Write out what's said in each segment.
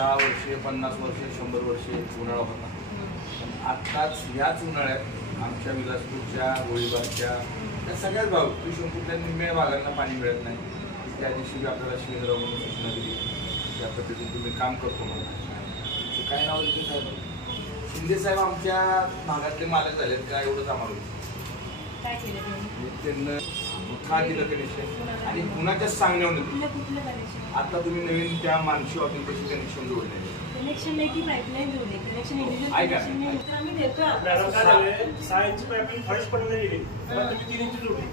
10 वर्षे 50 वर्षे 100 वर्षे उन्हाळा होता. आत्ताच याच उन्हाळ्यात आमच्या विलासपूरच्या गोळीबारच्या त्या सगळ्याच भाग विष्णुपूरच्या निम्म्या भागांना पाणी मिळत नाही. त्या दिवशी आपल्याला शिवेंद्रराव म्हणून सूचना दिली त्या पद्धतीने तुम्ही काम करतो म्हणून. काय नाव देते साहेब? शिंदे साहेब आमच्या भागातले मालक झालेत का एवढंच आम्हाला काय केलं त्यांना का दिलं कनेक्शन आणि कुणाच्या सांगण्यावर आता तुम्ही नवीन त्या मानसी हॉटेलपाशी कनेक्शन जोडले. कनेक्शन नाही की पाईपलाईन जोडले. कनेक्शन इंडिव्हिज्युअल आम्ही देतो. सायन्सची पाईपलाईन फळीच पडून गेली तुम्ही 3 इंच जोडली.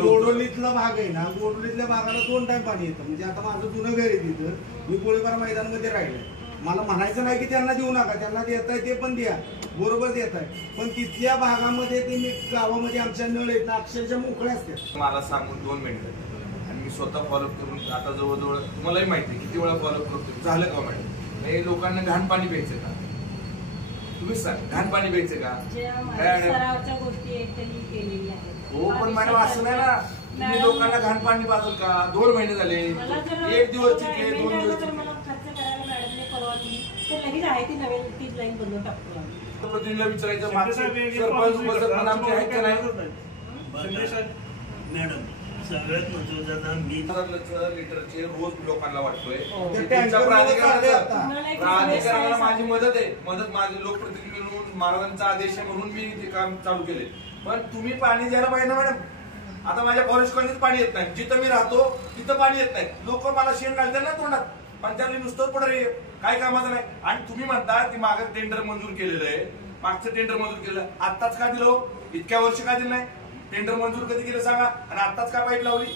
गोडवलीतला भाग आहे ना, गोडवलीतल्या भागाला 2 टाइम पाणी येतं. म्हणजे आता माझं जुनं घर आहे तिथं, मी गोळीबार मैदानामध्ये राहिले. मला म्हणायचं नाही की त्यांना देऊ नका, त्यांना देत आहे ते पण द्या, बरोबर देत आहे. पण तिथल्या भागामध्ये ते मी गावामध्ये आमच्या नळ आहेत ना अक्षरशः मोकळ्या असतात. मला सांगून 2 मिनिटं आणि मी स्वतः फॉलोअप करून आता जवळजवळ तुम्हालाही माहिती आहे किती वेळा फॉलोअप करतो. झालं का मॅडम? हे लोकांना घाण पाणी प्यायचं का? तुम्हीच सांग, घाण पाणी प्यायचं का? हो पण मॅडम असं नाही ना, तुम्ही लोकांना घाण पाणी पाजल का? 2 महिने झाले, 1 दिवस चिकले, 2 दिवस प्रतिनिधीला विचारायचं आमचे आहेत का नाही? मॅडम सगळ्यात महत्वाचं लिटरचे रोज लोकांना वाटतोय. प्राधिकरणाला माझी मदत आहे, माझे लोकप्रतिनिधी म्हणून महाराजांचा आदेश आहे म्हणून मी ते काम चालू केले. पण तुम्ही पाणी द्यायला पाहिजे ना मॅडम. आता माझ्या फॉरेस्ट कॉलनीत पाणी येत नाही, जिथं मी राहतो तिथं पाणी येत नाही. लोक मला शेण घालतात ना तोंडात, पण त्यांनी नुसतं पडे काय कामाचं नाही. आणि तुम्ही म्हणता की मागं टेंडर मंजूर केलेलं आहे, मागचं टेंडर मंजूर केलं, आत्ताच का दिलं? इतक्या वर्ष का दिलं नाही? टेंडर मंजूर कधी केलं सांगा, आणि आत्ताच का पाईप लावली?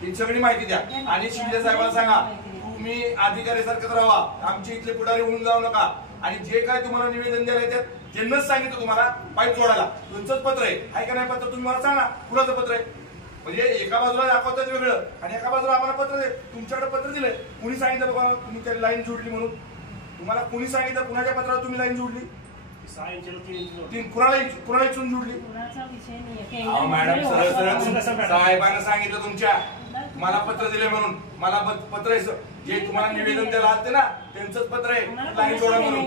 ही सगळी माहिती द्या. आणि शिंदे साहेबांना सांगा तुम्ही अधिकाऱ्यासारखंच राहा, आमचे इथले पुढारी होऊन जाऊ नका. आणि जे काय तुम्हाला निवेदन द्यायला येतात ज्यांनाच सांगितलं तुम्हाला पाईप जोडायला, तुमचंच पत्र आहे का नाही? पत्र तुम्ही मला सांगा कुणाचं पत्र आहे. म्हणजे एका बाजूला दाखवतात वेगळं आणि एका बाजूला आम्हाला पत्र दे. तुमच्याकडे पत्र दिलंय, कुणी सांगितलं बाबा तुम्ही त्याला लाईन जोडली म्हणून? तुम्हाला कुणी सांगितलं कुणाच्या पत्रावर तुम्ही लाईन जोडली? कुणाला इथून जोडली? मॅडम सरळ सरळ साहेबांना सांगितलं तुमच्या, मला पत्र दिले म्हणून. मला पत्र आहे जे तुम्हाला निवेदन द्यायला आलते ना त्यांचंच पत्र आहे, लाईन जोडा म्हणून.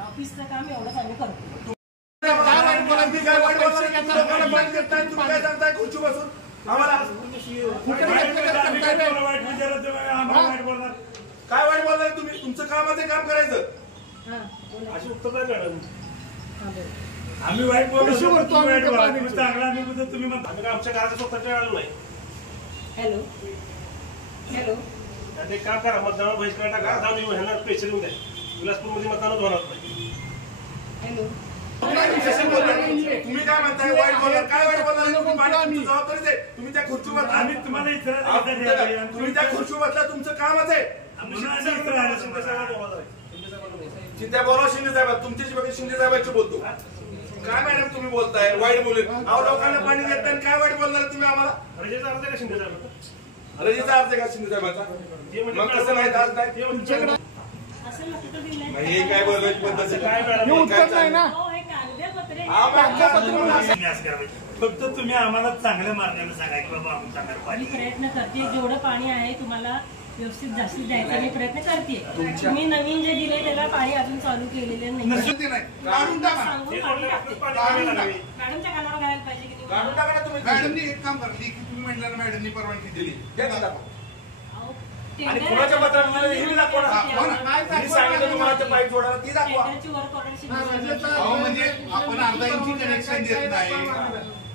ऑफिसचं काम एवढंच आम्ही करतो. काय सांगताय खुर्ची बसून आम्हाला? काय वाईट बोलणार तुम्ही? तुमचं कामाचं काम करायचं. अशी उत्तर नाही मॅडम. आम्ही वाईट बोलतो चांगला आम्ही तुम्ही म्हणता आमच्या घराच्या स्वतःच्या आलो नाही. हॅलो हॅलो ते काम करा, मतदानावर बहिष्कार टाका. ह्यांना स्पेशल येऊन द्या, विलासपूर मध्ये मतदानच होणार नाही. हॅलो तुम्ही काय म्हणताय वाईट बोलणार? काय वाईट बोलणार? जबाबदारीच आहे. तुम्ही त्या खुर्चीवर आम्ही तुम्हाला तुम्ही त्या खुर्चीवर बसला, तुमचं कामच आहे. चिंता बोला शिंदे साहेब, तुमच्याशी बघा शिंदे साहेबांची बोलतो. काय मॅडम तुम्ही बोलताय वाईट बोलेल? अहो लोकांना पाणी देत नाही, काय वाईट बोलणार तुम्ही आम्हाला? रजेचा अर्ज आहे का शिंदे साहेबांचा? रजेचा अर्ज आहे का शिंदे साहेबांचा? मग कसं नाही दाद नाही? हे काय बोलायची पद्धत काय मॅडम? फक्त तुम्ही आम्हाला चांगल्या मार्गाने सांगा की बाबा आम्ही प्रयत्न करते, जेवढं पाणी आहे तुम्हाला व्यवस्थित जास्तीत द्यायचा मी प्रयत्न करते. तुम्ही नवीन जे दिले त्याला पाणी अजून चालू केलेले नाही. मॅडमच्या कानावर घालायला पाहिजे की तुम्ही? मॅडमनी एक काम करली की तुम्ही म्हटलं मॅडमनी परवानगी दिली, आणि कुणाच्या पत्रात हे दाखवा. सांगितलं तुम्हाला पाईप जोडायला ती दाखवा. म्हणजे आपण अर्धा इंची कनेक्शन देत नाही,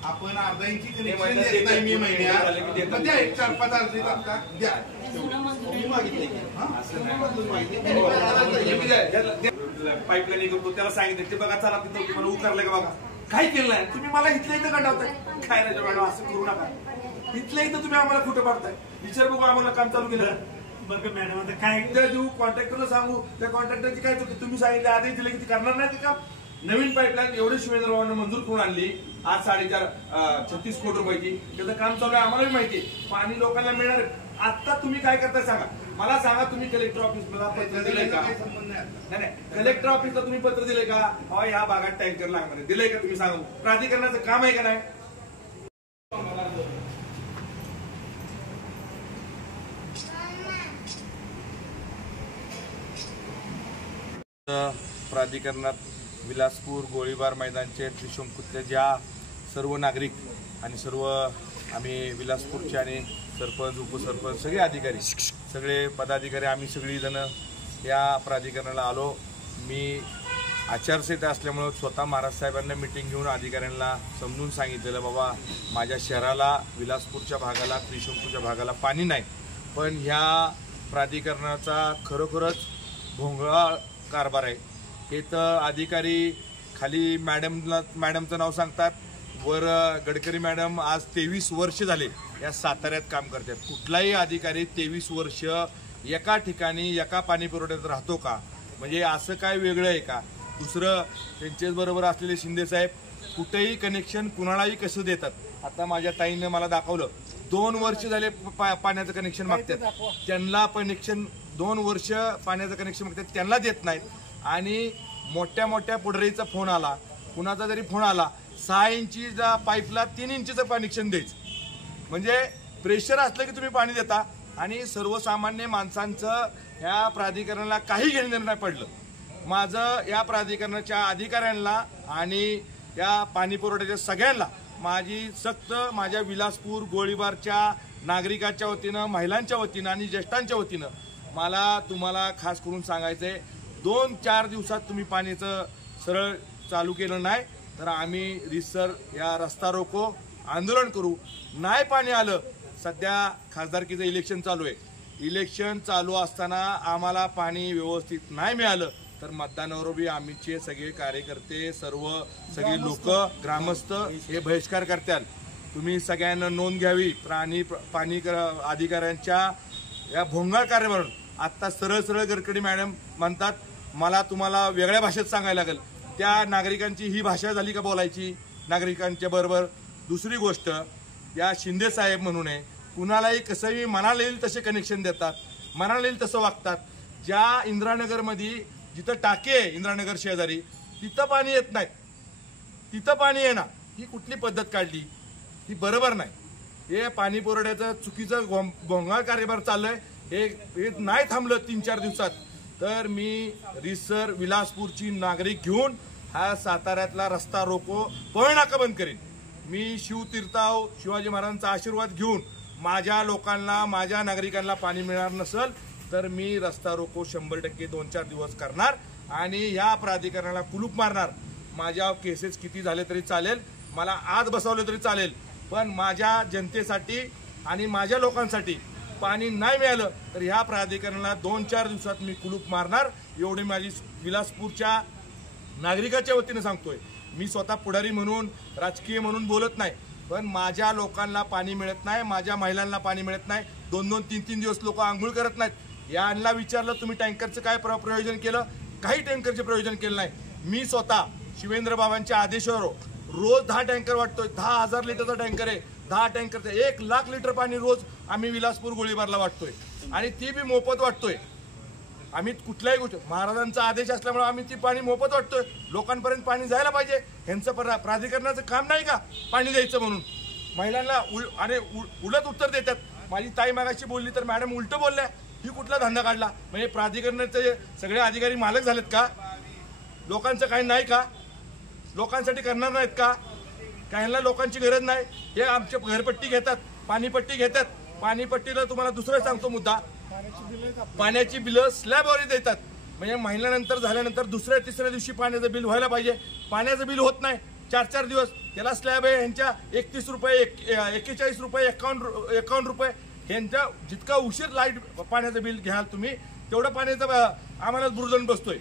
आपण अर्धा इंची कनेक्शन देत नाही. मी महिन्यात द्या 4-5 अर्ज द्या. पाईपलाईन करतो त्याला सांगितलं ते बघा, चला तिथं तुम्हाला उतरलं का बघा. काय केलं नाही तुम्ही? मला इथल्या इथं कंटावताय. काय नाही मॅडम असं करू नका. इथल्या इथं तुम्ही आम्हाला कुठं पाडताय? विचार बघू आम्हाला काम चालू केलं बघ मॅडम. आता काय देऊ कॉन्ट्रॅक्टरला सांगू, त्या कॉन्ट्रॅक्टरची काय चुकी? तुम्ही सांगितलं आधी दिले की करणार नाही ते काम. नवीन पाईपलाईन एवढी शिवेंद्ररावांना मंजूर करून आणली आज 36 कोटी रुपयाची. त्याचं काम चालू आहे, आम्हालाही माहिती. पाणी लोकांना मिळणार. आता तुम्ही काय करताय सांगा मला? सांगा तुम्ही कलेक्टर ऑफिसला पत्र दिलंय का? नाही, कलेक्टर ऑफिसला तुम्ही पत्र दिलंय का? ह्या भागात टँकर लागणार दिलंय का? तुम्ही सांगा. प्राधिकरणाचं काम आहे का नाही? प्राधिकरणात विलासपूर गोळीबार मैदानचे त्रिशंकूतले ज्या सर्व नागरिक आणि सर्व आम्ही विलासपूरचे आणि सरपंच उपसरपंच सगळे अधिकारी सगळे पदाधिकारी आम्ही सगळीजण या प्राधिकरणाला आलो। मी आचारसंहिता असल्यामुळे स्वतः महाराज साहेबांना मीटिंग घेऊन अधिकाऱ्यांना समजून सांगितलेलं बाबा माझ्या शहराला विलासपूरच्या भागाला त्रिशंकूच्या भागाला पाणी नाही, पण ह्या प्राधिकरणाचा खरोखरच भोंगळा कारभार आहे। हे तर अधिकारी खाली मॅडमचं नाव सांगतात, वर गडकरी मॅडम आज 23 वर्ष झाले या साताऱ्यात काम करतात। कुठलाही अधिकारी 23 वर्ष एका ठिकाणी एका पाणी पुरवठ्यात राहतो का? म्हणजे असं काय वेगळं आहे का? दुसरं त्यांच्याच बरोबर असलेले शिंदे साहेब कुठेही कनेक्शन कुणालाही कसं देतात। आता माझ्या ताईनं मला दाखवलं 2 वर्ष झाले पाण्याचं कनेक्शन मागतात, त्यांना कनेक्शन 2 वर्ष पाण्याचं कनेक्शन मागतात त्यांना देत नाहीत। आणि मोठ्या मोठ्या पुढारीचा फोन आला, कुणाचा जरी फोन आला 6 इंचीच्या पाईपला 3 इंचीचं कनेक्शन द्यायचं। म्हणजे प्रेशर असलं की तुम्ही पाणी देता आणि सर्वसामान्य माणसांचं ह्या प्राधिकरणाला काही घेणं नाही पडलं। माझं या प्राधिकरणाच्या अधिकाऱ्यांना आणि या पाणी पुरवठ्याच्या सगळ्यांना माझी सक्त माझ्या विलासपूर गोळीबारच्या नागरिकांच्या वतीनं, महिलांच्या वतीनं आणि ज्येष्ठांच्या वतीनं मला तुम्हाला खास करून सांगायचंय, 2-4 दिवसात तुम्ही पाण्याचं सरळ चालू केलं नाही तर आम्ही रिसर या रस्ता रोको आंदोलन करू। नाही पाणी आलं, सध्या खासदारकीचं इलेक्शन चालू आहे, इलेक्शन चालू असताना आम्हाला पाणी व्यवस्थित नाही मिळालं तर मतदानावर बी आम्हीचे सगळे कार्यकर्ते सगळे लोक ग्रामस्थ हे बहिष्कार करतात। तुम्ही सगळ्यांना नोंद घ्यावी। पाणी अधिकाऱ्यांच्या या भोंगळ कारभारावरून आता सरळ गडकरी मॅडम म्हणतात मला तुम्हाला वेगळ्या भाषेत सांगायला लागेल। त्या नागरिकांची ही भाषा झाली का बोलायची नागरिकांच्या बरोबर? दुसरी गोष्ट, या शिंदे साहेब म्हणून आहे, कुणालाही कसंही मनाला येईल तसे कनेक्शन देतात, मनाला येईल तसं वागतात। ज्या इंदिरानगरमध्ये जिथं टाके आहे इंदिरानगर शेजारी तिथं पाणी येत नाही, तिथं पाणी येणार, ही कुठली पद्धत काढली? ही बरोबर नाही। हे पाणी पुरवठ्याचं चुकीचं भोंगळ कारभार चाललंय, हे नाही थांबलं 3-4 दिवसात तर मी रिसर विलासपूरची नागरिक घेऊन हा साताऱ्यातला रस्ता रोको पळनाका बंद करेन। मी शिवतीर्थाव शिवाजी महाराजांचा आशीर्वाद घेऊन माझ्या लोकांना माझ्या नागरिकांना पाणी मिळणार नसेल तर मी रस्ता रोको 100% 2-4 दिवस करणार आणि या प्राधिकरणाला कुलूप मारणार। माझ्या केसेस किती झाले तरी चालेल, मला आत बसवलं तरी चालेल, पण माझ्या जनतेसाठी आणि माझ्या लोकांसाठी पाणी नाही मिळालं तर ह्या प्राधिकरणाला 2-4 दिवसात मी कुलूप मारणार। एवढी माझी विलासपूरच्या नागरिकाच्या वतीने सांगतोय। मी स्वतः पुढारी म्हणून राजकीय म्हणून बोलत नाही, पण माझ्या लोकांना पाणी मिळत नाही, माझ्या महिलांना पाणी मिळत नाही, 2-2, 3-3 दिवस लोक आंघोळ करत नाहीत। यांना विचारलं तुम्ही टँकरचं काय प्रयोजन केलं? काही टँकरचे प्रयोजन केलं नाही। मी स्वतः शिवेंद्र बाबांच्या आदेशावर रोज 10 टँकर वाटतोय, 10,000 लिटरचा टँकर आहे, 10 टँकरचं 1 लाख लिटर पाणी रोज आम्ही विलासपूर गोळीबारला वाटतोय आणि ती बी मोफत वाटतोय। आम्ही कुठल्याही गोष्ट महाराजांचा आदेश असल्यामुळे आम्ही ती पाणी मोफत वाटतोय। लोकांपर्यंत पाणी जायला पाहिजे, ह्यांचं प्राधिकरणाचं काम नाही का पाणी द्यायचं म्हणून? महिलांना उलट उत्तर देतात। माझी ताई मागाशी बोलली तर मॅडम उलट बोलल्या, ही कुठला धंदा काढला? म्हणजे प्राधिकरणाचे सगळे अधिकारी मालक झालेत का? लोकांचं काही नाही का? लोकांसाठी करणार नाहीत का? काहींना लोकांची गरज नाही, हे आमच्या घरपट्टी घेतात, पाणीपट्टी घेतात। पाणीपट्टीला तुम्हाला दुसरं सांगतो मुद्दा, पाण्याची बिलं स्लॅबवर देतात। म्हणजे महिन्यानंतर झाल्यानंतर दुसऱ्या-तिसऱ्या दिवशी पाण्याचं बिल व्हायला पाहिजे, पाण्याचं बिल होत नाही 4-4 दिवस। त्याला स्लॅब आहे ह्यांच्या 31 रुपये, 41 रुपये, 51 रुपये। ह्यांच्या जितका उशीर लाईट पाण्याचं बिल घ्याल तुम्ही तेवढं पाण्याचं आम्हाला बुरजण बसतोय,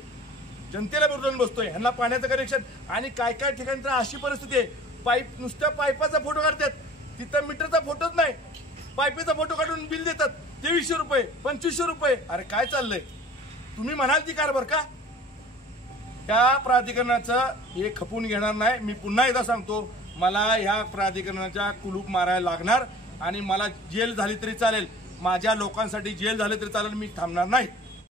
जनतेला बुरजण बसतोय। ह्यांना पाण्याचं कनेक्शन आणि काय ठिकाणी तर अशी परिस्थिती आहे, पाईप नुसत्या पाईपाचा फोटो काढतात, तिथं मीटरचा फोटोच नाही, पाईपचा फोटो काढून बिल देतात 2300 रुपये, 2500 रुपये। अरे काय चाललंय? तुम्ही म्हणाल ती कारभार का? त्या प्राधिकरणाचं हे खपून घेणार नाही। मी पुन्हा एकदा सांगतो, मला ह्या प्राधिकरणाच्या कुलूप मारायला लागणार आणि मला जेल झाली तरी चालेल, माझ्या लोकांसाठी जेल झाली तरी चालेल, मी थांबणार नाही।